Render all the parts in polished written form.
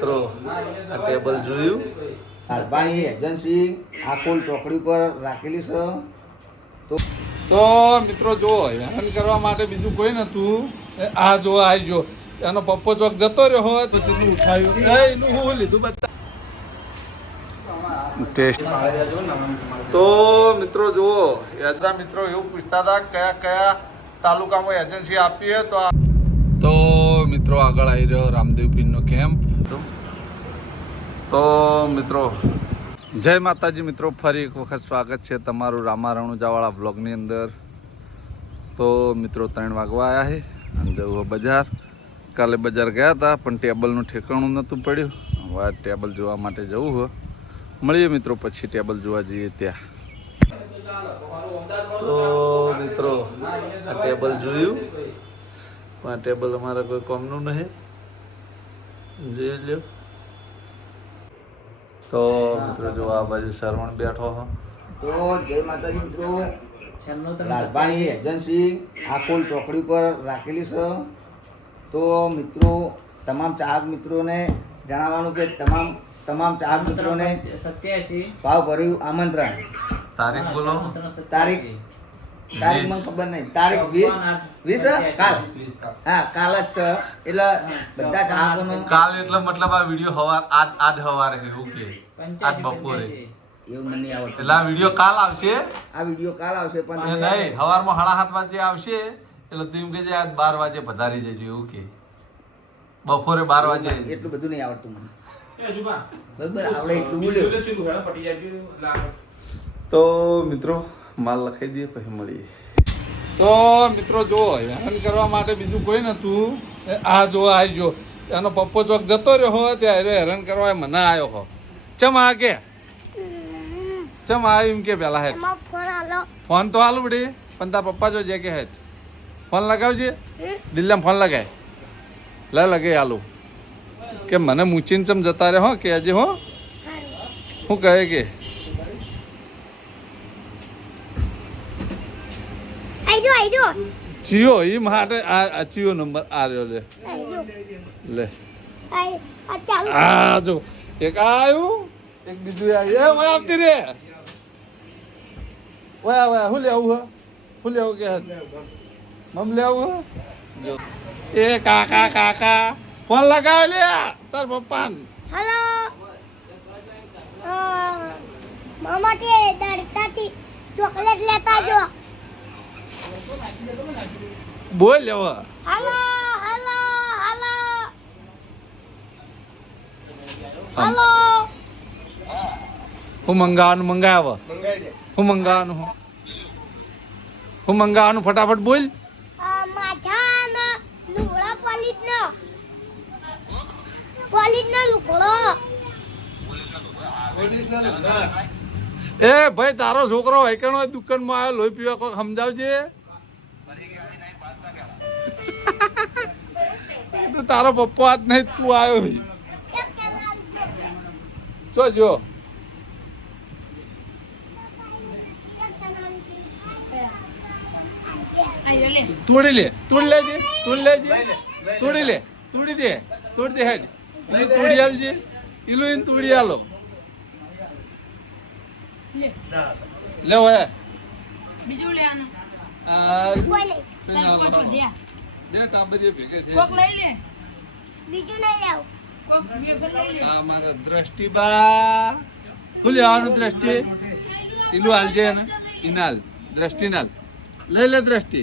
મિત્રો આ ટેબલ જોયું લાલભાની એજન્સી આકોલ ચોકડી પર રાખેલી છે. તો મિત્રો જો હેરાન કરવા માટે બીજું કોઈ નતું. આ જો આવી જો એનો પપ્પો ચોક જતો રહ્યો હોય તો સીધું ઉઠાયું કઈનું હું લીધું બધા ટેસ્ટ. તો મિત્રો જુઓ યાદા મિત્રો એવું પૂછતા હતા કયા કયા તાલુકામાં એજન્સી આપી હે તો મિત્રો આગળ આવી રહ્યો રામદેવ પીરનો કેમ્પ. તો મિત્રો જય માતાજી મિત્રો, ફરી એક વખત સ્વાગત છે તમારું રામા રણુજાવાળા બ્લોગની અંદર. તો મિત્રો 3 વાગવા આવ્યા છે અને જવું બજાર. કાલે બજાર ગયા હતા પણ ટેબલનું ઠેકાણું નહોતું પડ્યું. હવે ટેબલ જોવા માટે જવું હોય. મળીએ મિત્રો પછી ટેબલ જોવા જઈએ ત્યાં. તો મિત્રો આ ટેબલ જોયું પણ આ ટેબલ અમારા કોઈ કોમનું નહીં, જોઈ લ્યો. તો મિત્રો જો આ બાજુ સરવણ બેઠો હો. તો જય માતાજી મિત્રો, લાલભાની એજન્સી આકોલ ચોકડી પર રાખેલી છે. તો મિત્રો તમામ ચાહક મિત્રોને જણાવવાનું કે તમામ ચાહક મિત્રોને ભાવભર્યું આમંત્રણ. તારીખ બોલો. તારીખ મને ખબર નહીં. તારીખ 20 કાલ. હા કાલ જ છે. એટલે બધા ચાહકોનું કાલ એટલે મતલબ આ વિડિયો હવાર આજ હવારે છે. ઓકે, આજ બપોરે એવું મને નહીં આવડતું. એટલે આ વિડિયો કાલ આવશે. આ વિડીયો કાલ આવશે પણ નહીં, હવારમાં 7:30 વાગે આવશે. એટલે તું એમ કે આજ 12 વાગે પધારી જજો. એવું કે બપોરે 12 વાગે. એટલું બધું નહીં આવડતું મને. બરાબર આવડે એટલું બોલ્યો. તો મિત્રો માલ લખાઈ દઈએ પછી મળીએ. તો મિત્રો જો હેરાન કરવા માટે બીજું કોઈ નતું. આ જો આવી જો એનો પપ્પો ચોક જતો રહ્યો હોય ત્યારે હેરાન કરવા મને આવ્યો હો. ચમ આ કે ચમ આ એમ કે પેલા હેઠ ફોન તો હાલું બડી પણ તાર પપ્પા જો જે કે હેઠ ફોન લગાવજે. દિલ્હીમાં ફોન લગાય લગે હાલું કે મને મૂચીને ચમ જતા રહે હો કે હજી હો શું કહે કે જીઓ એ માટે આ જીઓ નંબર આ રહ્યો લે આ જો એક આવ્યું એક બીજું આવ્યું. એ આવતી રે વયા શું લેવું શું લેવું કે મમ લેવું જો એ કાકા ફોન લગાવ લે તાર પપ્પાને. હેલો મામા કે દરતાથી ચોકલેટ લેતા જો. બોલ લેવો. હેલો હેલો હેલો હેલો હું મંગાવ હું મંગાવાનું ફટાફટ બોલ. માથાનો લુગડો પોલીસનો લુગડો. એ ભાઈ તારો છોકરો વૈકણો દુકાનમાં આવ્યો લોહી પીવા કોઈ સમજાવજે. તો તારો પપ્પો આજ નહીં તું આવ્યો ભાઈ જો તોડી દે હેડ તોડી આલજે ઇલો તોડી આલો લે હોય બીજું લેવાનું આ કોઈ નહીં. દે ટાબરીએ ભેગે છે. કોક લઈ લે બીજું નહીં લેવું. કોક વેફર લઈ લે. આ મારા દ્રષ્ટિબા શું લેવાનું દ્રષ્ટિ ઇલું હાલજે ને ઇનાલ દ્રષ્ટિનાલ લઈ લે દ્રષ્ટિ.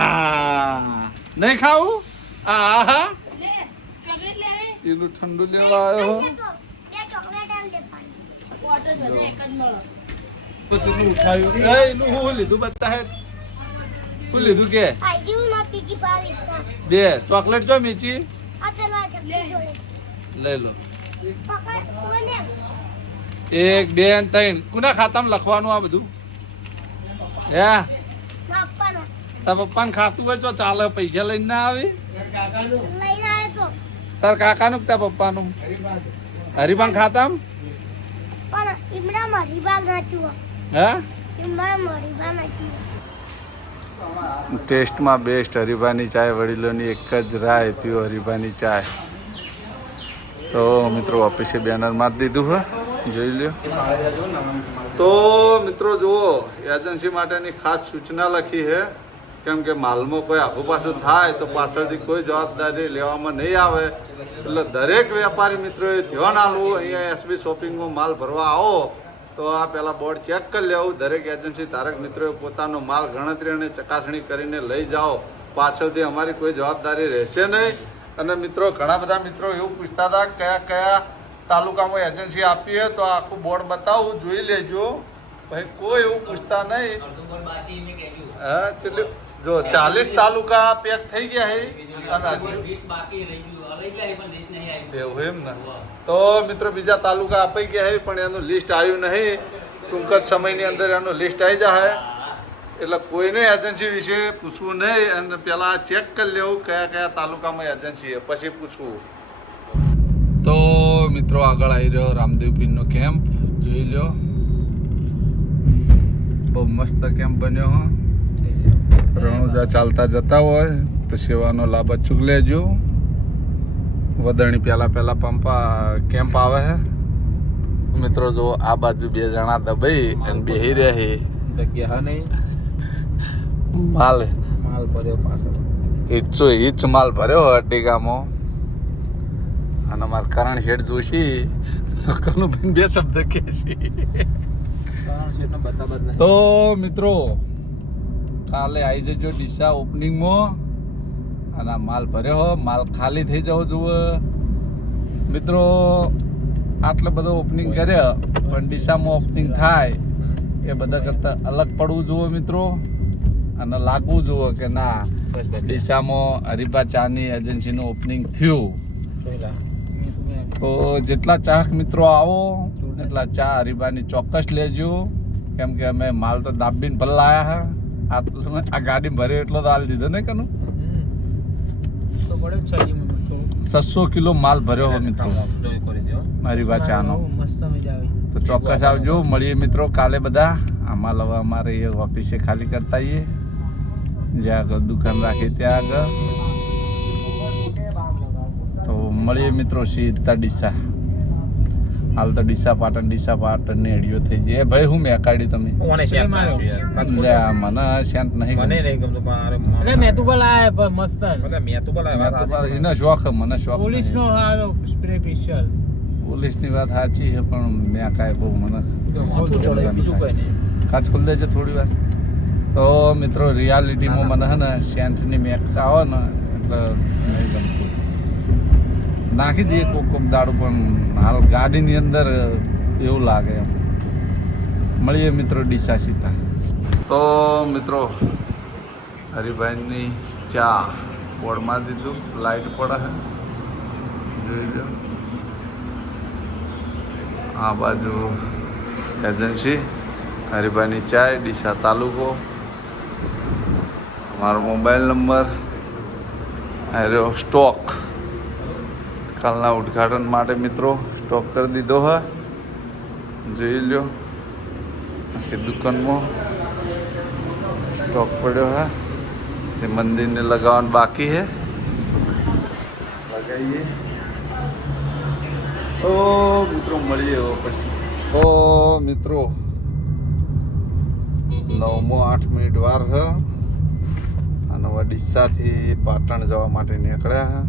આ નહીં ખાવું આ હા લે ચોકલેટ લે ઇલું ઠંડુ લેવા આવ્યો હો. બે ચોકલેટ આમ દે પાણી. વોટર બધે એક જ મળો. પછી ઉઠાયું કઈનું હું લીધું બધા હે શું લીધું કે આઈડિયું ના પીજી પાડી. બે ચોકલેટ જો મીચી આ પેલા જપ્પી જોડે લઈ લો. પકડ કોને 1 2 3 કોના ખાતામાં લખવાનું આ બધું હે આપવાનો તાર પપ્પાને ખાતું હોય તો ચાલે પૈસા લઈને ના આવે. લઈને આવ્યો તો તાર કાકાનું તાર પપ્પાનું હરિભાન ખાતામ પણ ઈમરા મારી બાલ નાખ્યું. હે ઈમરા મારી બાલ નાખ્યું. ટેસ્ટમાં બેસ્ટ હરિભાની ચાય વડીલોની એક જ રાય પીવો હરિભાની ચાય. તો મિત્રો ઓફિસે બેનર મારી દીધું હે, જોઈ લ્યો. તો મિત્રો જુઓ, એજન્સી માટેની ખાસ સૂચના લખી છે, કેમ કે માલમાં કોઈ આઘું પાછું થાય તો પાછળથી કોઈ જવાબદારી લેવામાં નહીં આવે. એટલે દરેક વેપારી મિત્રોએ ધ્યાન આપવું. અહીંયા એસબી શોપિંગમાં માલ ભરવા આવો તો આ પહેલાં બોર્ડ ચેક કરી લેવું. દરેક એજન્સી ધારક મિત્રોએ પોતાનો માલ ગણતરી અને ચકાસણી કરીને લઈ જાઓ. પાછળથી અમારી કોઈ જવાબદારી રહેશે નહીં. અને મિત્રો ઘણા બધા મિત્રો એવું પૂછતા હતા કયા કયા તાલુકામાં એજન્સી આપીએ, તો આખું બોર્ડ બતાવું, જોઈ લેજો. ભાઈ કોઈ એવું પૂછતા નહીં. હા, એટલે જો 40 તાલુકા પેક થઈ ગયા છે એવું એમ ને. તો મિત્રો બીજા તાલુકા અપાઈ ગયા છે પણ એનું લિસ્ટ આવ્યું નહીં. ટૂંક જ સમયની અંદર એનું લિસ્ટ આવી જાય. એટલે કોઈને એજન્સી વિશે પૂછવું નહીં અને પહેલાં ચેક કરી લેવું કયા કયા તાલુકામાં એજન્સી છે, પછી પૂછવું. તો મિત્રો આગળ આવી રહ્યો રામદેવ પીરનો કેમ્પ, જોઈ લો. બહુ મસ્ત કેમ્પ બન્યો હો. રણુજા ચાલતા જતા હોય તો સેવાનો લાભ અચૂક લેજો. વદરણી પહેલા પંપા કેમ્પ આવે છે મિત્રો. જો આ બાજુ 2 જણા દબાઈ અને બેહી રહ્યા છે. જગ્યા નહીં, માલ ભર્યો પાછળ. ઈચ માલ ભર્યો અટીગામાં. અને મારા કરણ શેઠ જોશી તો કનુભાઈ 2 શબ્દ કહે છે. તો મિત્રો કાલે આવી જજો ડીસા ઓપનિંગમાં. અને માલ ભર્યો હો, માલ ખાલી થઈ જવો જુઓ મિત્રો. આટલો બધો ઓપનિંગ કર્યો પણ ડીસામાં ઓપનિંગ થાય એ બધા કરતાં અલગ પડવું જુઓ મિત્રો. અને લાગવું જુઓ કે ના ડીસામાં હરિભા ચાની એજન્સીનું ઓપનિંગ થયું. તો જેટલા ચાહક મિત્રો આવો એટલા ચા હરિભાની ચોક્કસ લેજો. કેમ કે અમે માલ તો દાબીને ભલે લાયા હા. આટલો આ ગાડી ભરે એટલો તો હાલ દીધો ને કનું. 600 કિલો માલ ભર્યો હોય મિત્રો હરિભા ચાનો. તો ચોક્કસ આવજો. મળીએ મિત્રો કાલે બધા. આમાં લવા અમારે એ ઓફિસે ખાલી કરતા આવીએ, જ્યાં આગળ દુકાન રાખીએ ત્યાં આગળ. તો મળીએ મિત્રો સીધા ડીસા. હાલ તો ડીસા પાટણની અડીઓ થઈ જાય. ભાઈ હું મેં કાઢી તમે મને સેન્ટ નહીં એનો શોખ. મને શોખ પોલીસની વાત સાચી છે પણ મેં કાંઈ બહુ મને કાચ ખોલી દેજો થોડી વાર. તો મિત્રો રિયાલિટીમાં મને છે ને સેન્ટની મેક આવે ને એટલે નહીં ગમતું. નાખી દઈએ કોક દાડું પણ હાલ ગાડીની અંદર એવું લાગે એમ. મળીએ મિત્રો ડીસા સીતા. તો મિત્રો હરિભાઈની ચા બોર્ડમાં દીધું, લાઈટ પડે છે જોઈ લો. આ બાજુ એજન્સી હરિભાઈની ચાય, ડીસા તાલુકો. મારો મોબાઈલ નંબર રહ્યો. સ્ટોક કાલના ઉદ્ઘાટન માટે મિત્રો સ્ટોક કરી દીધો હે, જોઈ લો. આખી દુકાનમાં સ્ટોક પડ્યો હે. જે મંદિરને લગાવવાનું બાકી છે લગાવીએ. તો મિત્રો મળીએ હવે પછી. તો મિત્રો 9:08 વાર છે અને હવે ડીસાથી પાટણ જવા માટે નીકળ્યા.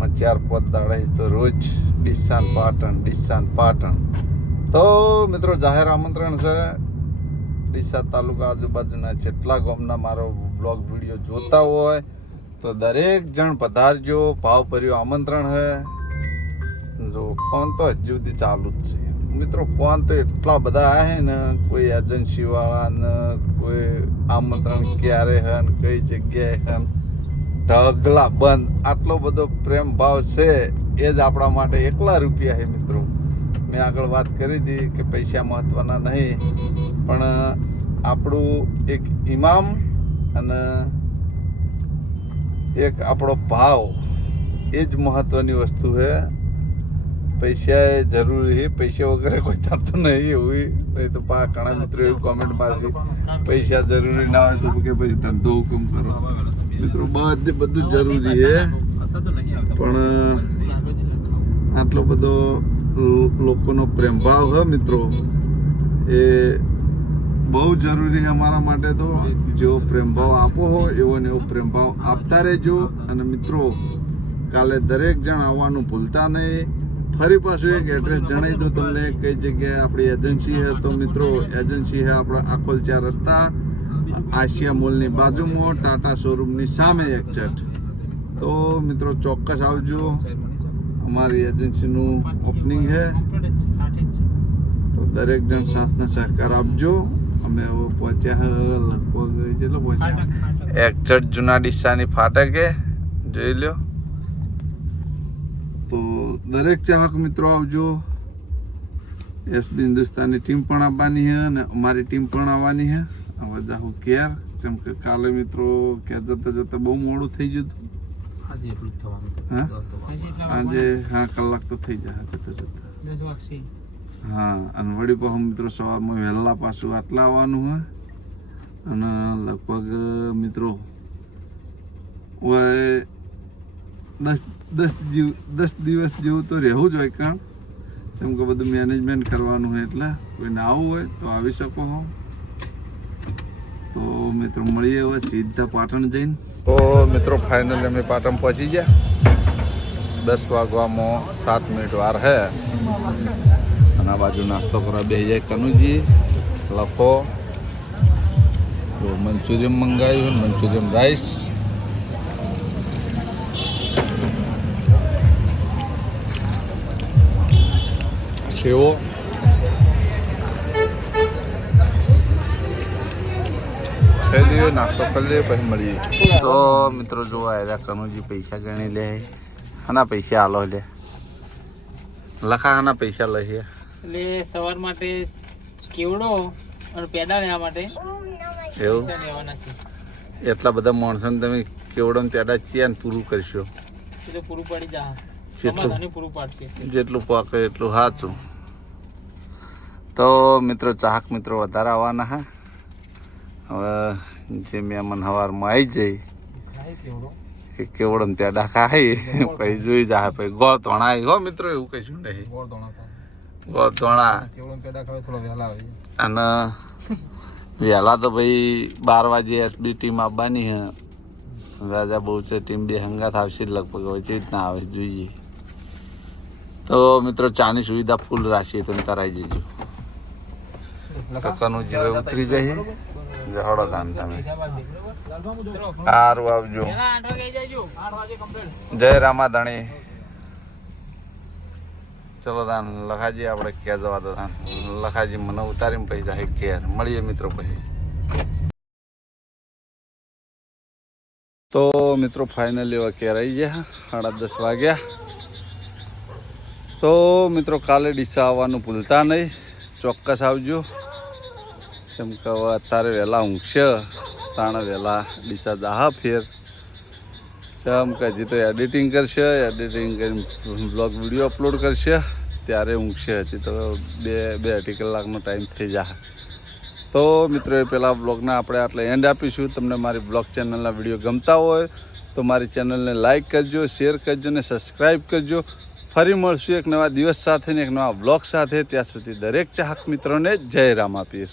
4-5 દાડા તો રોજ ડીસા પાટણ. તો મિત્રો જાહેર આમંત્રણ છે. ડીસા તાલુકા આજુબાજુના જેટલા ગામના મારો બ્લોગ વિડીયો જોતા હોય તો દરેક જણ પધારજો. ભાવભર્યું આમંત્રણ છે. જો ફોન તો હજુ સુધી ચાલુ જ છે મિત્રો. ફોન તો એટલા બધા આવે ને, કોઈ એજન્સીવાળા ને કોઈ આમંત્રણ ક્યારે હે ને કઈ જગ્યાએ હે, ઢગલા બંધ. આટલો બધો પ્રેમ ભાવ છે એ જ આપણા માટે એકલા રૂપિયા છે મિત્રો. મેં આગળ વાત કરી હતી કે પૈસા મહત્વના નહીં, પણ આપણું એક ઇમામ અને એક આપણો ભાવ એ જ મહત્વની વસ્તુ છે. પૈસા એ જરૂરી છે, પૈસા વગેરે કોઈ થતું નહીં. એવું નહીં તો ઘણા મિત્રો એવું કોમેન્ટ મારશે પૈસા જરૂરી ના હોય તો કે પછી ધંધો હુકમ કરો. મિત્રો બધું જરૂરી છે પણ આટલો બધો લોકોનો પ્રેમભાવ છે મિત્રો, એ બહુ જરૂરી છે અમારા માટે. તો જેવો પ્રેમભાવ આપો હો એવો ને એવો પ્રેમભાવ આપતા રહેજો. અને મિત્રો કાલે દરેક જણ આવવાનું ભૂલતા નહીં. ફરી પાછું એક એડ્રેસ જણાવી દઉં તમને કઈ જગ્યાએ આપણી એજન્સી છે. તો મિત્રો એજન્સી છે આપણા આકોલ 4 રસ્તા, આશિયા મોલની બાજુમાં, ટાટા શોરૂમની સામે એક્ઝેક્ટ. તો મિત્રો ચોક્કસ આવજો, અમારી એજન્સીનું ઓપનિંગ છે. તો દરેક જણ સાથને સહકાર આપજો. અમે હવે પહોંચ્યા લગભગ કેટલો પહોંચ્યા એક્ઝેક્ટ જૂના ડીસાની ફાટકે, જોઈ લો. તો દરેક ચાહક મિત્રો આવજો. એસબી હિન્દુસ્તાનની ટીમ પણ આવવાની છે અને અમારી ટીમ પણ આવવાની છે. હવે જાહું કેર, કેમ કે કાલે મિત્રો ક્યાં જતા જતા બહુ મોડું થઈ ગયું હતું. આજે હા કલાક તો થઈ જાય જતા જતા. હા, અને વળી પાછું મિત્રો સવારમાં વહેલા પાછું આટલા આવવાનું હોય. અને લગભગ મિત્રો 10 દિવસ જેવું તો રહેવું જ હોય, કારણ કેમ કે બધું મેનેજમેન્ટ કરવાનું હોય. એટલે કોઈને આવવું હોય તો આવી શકો છો. તો મિત્રો મળીએ હવે સીધા પાટણ જઈને. તો મિત્રો ફાઇનલી અમે પાટણ પહોંચી ગયા. 10 વાગવામાં 7 મિનિટ વાર છે. અને આ બાજુ નાસ્તો કરવા બેસી જાય કનુજી. લખો મંચુરિયમ મંગાવ્યું, મંચુરિયમ રાઈસ. સેવો ખાઈ લઈએ, નાસ્તો કરી લઈએ, પછી મળીએ. તો મિત્રો જો આયરા કનુજી પૈસા ગણી લે. આના પૈસા હાલો લે, લખા આના પૈસા લઈએ. એટલે સવાર માટે કેવડો અને પેડા લેવા માટે એવું પૈસા લેવાના છે. એટલા બધા માણસોને તમે કેવડો ને પેડા ચિયા ને પૂરું કરશો? એ તો પૂરું પડી જાય, જેટલું સમાધાને પૂરું પાડશે. જેટલું પાકે એટલું સાચું. તો મિત્રો ચાહક મિત્રો વધારે આવવાના હા. હવે જે મહેમાન સવારમાં આવી જાય એ કેવડો ને પેડા ખાઈ પછી જોઈ જાય. પછી ગોળ ધોણા હો મિત્રો, એવું કશું નહીં. ગોળ ધોણા અને વહેલા તો ભાઈ 12 વાગે એસબી ટીમ આવવાની છે. રાજા બહુ છે ટીમ 2 હંગાત આવશે લગભગ. હવે કેવી રીતના આવે જોઈએ. તો મિત્રો ચાની સુવિધા ફૂલ રાખીએ, તમે તરાઈ જજો. કાકાનું જીવે ઉતરી જાય જહડો ધાન તમે સારું આવજો. 8 વાગે જજો, 8 વાગે કમ્પ્લીટ. જય રામાધણી. ચલો ધાન લખાજી આપણે ક્યાં જવા દો ધાન. લખાજી મને ઉતારીને પછી જાય ઘેર. મળીએ મિત્રો પછી. તો મિત્રો ફાઇનલી હવે ઘેર આવી ગયા, 10:30 વાગ્યા. તો મિત્રો કાલે ડીસા આવવાનું ભૂલતા નહીં, ચોક્કસ આવજો. કેમ કે હવે અત્યારે વહેલા ઊંઘશે, તાણે વહેલા ડીસા જાહા ફેર. કેમ કે હજી તો એડિટિંગ કરશે, એડિટિંગ કરીને બ્લોગ વિડીયો અપલોડ કરશે, ત્યારે ઊંઘશે. હજી તો બે અઢી કલાકનો ટાઈમ થઈ જાય. તો મિત્રો એ પહેલાં બ્લોગના આપણે આટલે એન્ડ આપીશું. તમને મારી બ્લોગ ચેનલના વિડીયો ગમતા હોય તો મારી ચેનલને લાઇક કરજો, શેર કરજો ને સબસ્ક્રાઈબ કરજો. ફરી મળશું એક નવા દિવસ સાથે ને એક નવા બ્લોગ સાથે. ત્યાં સુધી દરેક ચાહક મિત્રોને જય રામાપીર.